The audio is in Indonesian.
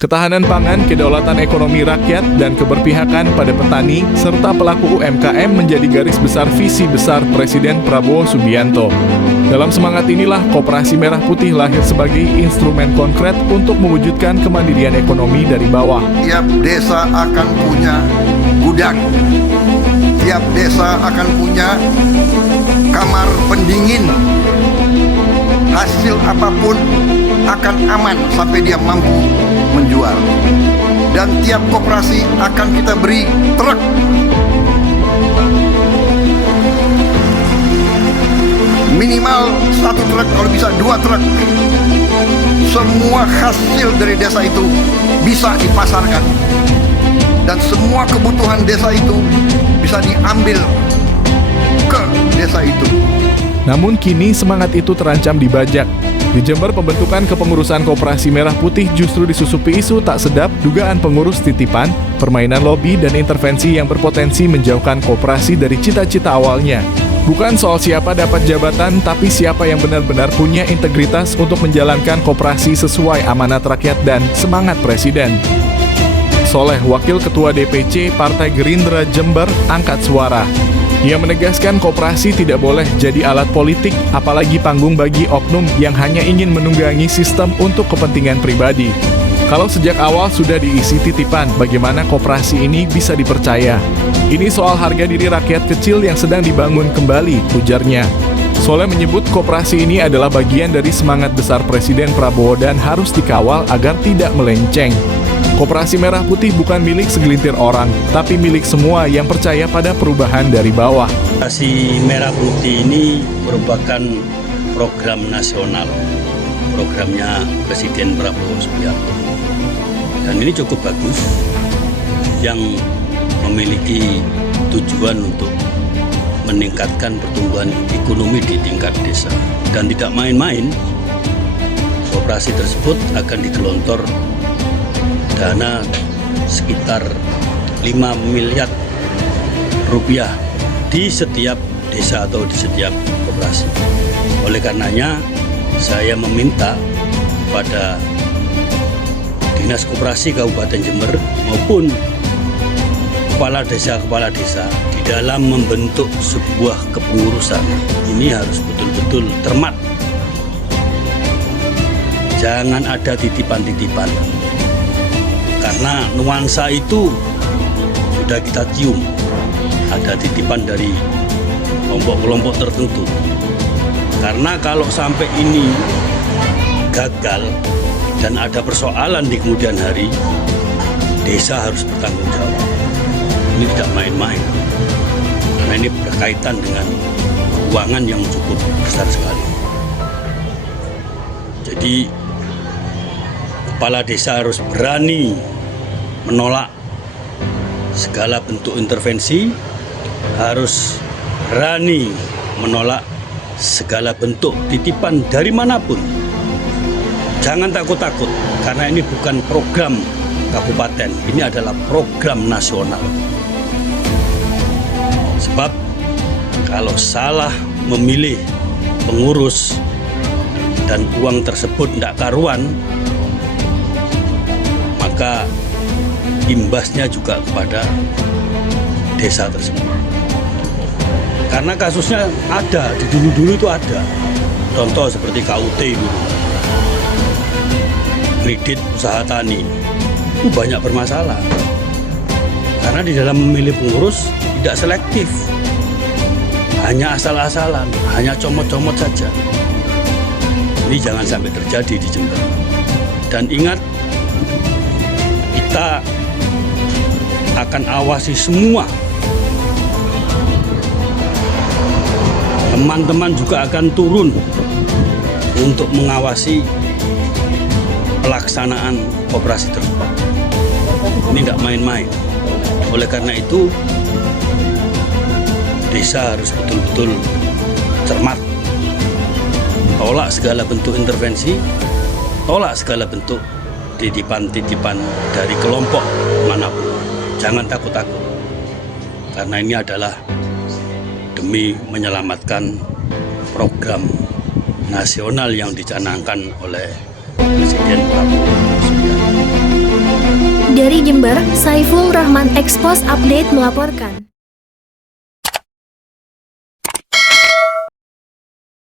Ketahanan pangan, kedaulatan ekonomi rakyat, dan keberpihakan pada petani serta pelaku UMKM menjadi garis besar visi besar Presiden Prabowo Subianto. Dalam semangat inilah Koperasi Merah Putih lahir sebagai instrumen konkret untuk mewujudkan kemandirian ekonomi dari bawah. Tiap desa akan punya gudang, tiap desa akan punya kamar pendingin. Hasil apapun akan aman sampai dia mampu menjual. Dan tiap koperasi akan kita beri truk. Minimal 1 truk, kalau bisa 2 truk. Semua hasil dari desa itu bisa dipasarkan. Dan semua kebutuhan desa itu bisa diambil ke desa itu. Namun kini semangat itu terancam dibajak. Di Jember, pembentukan kepengurusan Koperasi Merah Putih justru disusupi isu tak sedap, dugaan pengurus titipan, permainan lobi, dan intervensi yang berpotensi menjauhkan koperasi dari cita-cita awalnya. Bukan soal siapa dapat jabatan, tapi siapa yang benar-benar punya integritas untuk menjalankan koperasi sesuai amanat rakyat dan semangat Presiden. Soleh, Wakil Ketua DPC Partai Gerindra Jember, angkat suara. Ia menegaskan koperasi tidak boleh jadi alat politik, apalagi panggung bagi oknum yang hanya ingin menunggangi sistem untuk kepentingan pribadi. Kalau sejak awal sudah diisi titipan, bagaimana koperasi ini bisa dipercaya? Ini soal harga diri rakyat kecil yang sedang dibangun kembali, ujarnya. Soleh menyebut koperasi ini adalah bagian dari semangat besar Presiden Prabowo dan harus dikawal agar tidak melenceng. Koperasi Merah Putih bukan milik segelintir orang, tapi milik semua yang percaya pada perubahan dari bawah. Koperasi Merah Putih ini merupakan program nasional, programnya Presiden Prabowo Subianto. Dan ini cukup bagus, yang memiliki tujuan untuk meningkatkan pertumbuhan ekonomi di tingkat desa. Dan tidak main-main, koperasi tersebut akan digelontor dana sekitar 5 miliar rupiah di setiap desa atau di setiap koperasi. Oleh karenanya, saya meminta pada Dinas Koperasi Kabupaten Jember maupun kepala desa di dalam membentuk sebuah kepengurusan ini harus betul-betul cermat. Jangan ada titipan-titipan, karena nuansa itu sudah kita cium. Ada titipan dari kelompok-kelompok tertentu. Karena kalau sampai ini gagal dan ada persoalan di kemudian hari, desa harus bertanggung jawab. Ini tidak main-main, karena ini berkaitan dengan keuangan yang cukup besar sekali. Jadi kepala desa harus berani menolak segala bentuk intervensi, harus berani menolak segala bentuk titipan dari manapun. Jangan takut-takut, karena ini bukan program kabupaten, ini adalah program nasional. Sebab kalau salah memilih pengurus dan uang tersebut tidak karuan, maka imbasnya juga kepada desa tersebut. Karena kasusnya ada, di dulu-dulu itu ada. Contoh seperti KUT itu, kredit usaha tani, itu banyak bermasalah. Karena di dalam memilih pengurus tidak selektif, hanya asal-asalan, hanya comot-comot saja. Ini jangan sampai terjadi di Jember. Dan ingat, kita akan awasi semua. Teman-teman juga akan turun untuk mengawasi pelaksanaan koperasi tersebut. Ini tidak main-main. Oleh karena itu, desa harus betul-betul cermat. Tolak segala bentuk intervensi, tolak segala bentuk titipan-titipan dari kelompok manapun. Jangan takut-takut, karena ini adalah demi menyelamatkan program nasional yang dicanangkan oleh Presiden Prabowo Subianto. Jember, Saiful Rahman Expos Update melaporkan.